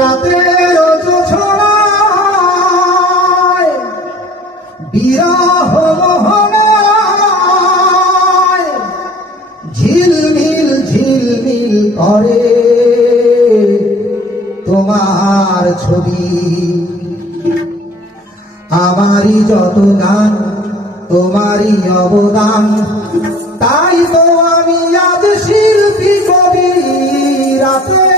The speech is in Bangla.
রাতের জোছনায় বিরহ মোহনায় ঝিলমিল ঝিলমিল করে তোমার ছবি। আমারই যত গান তোমারই অবদান, তাই তো আমি আজ শিল্পী কবি। রাতে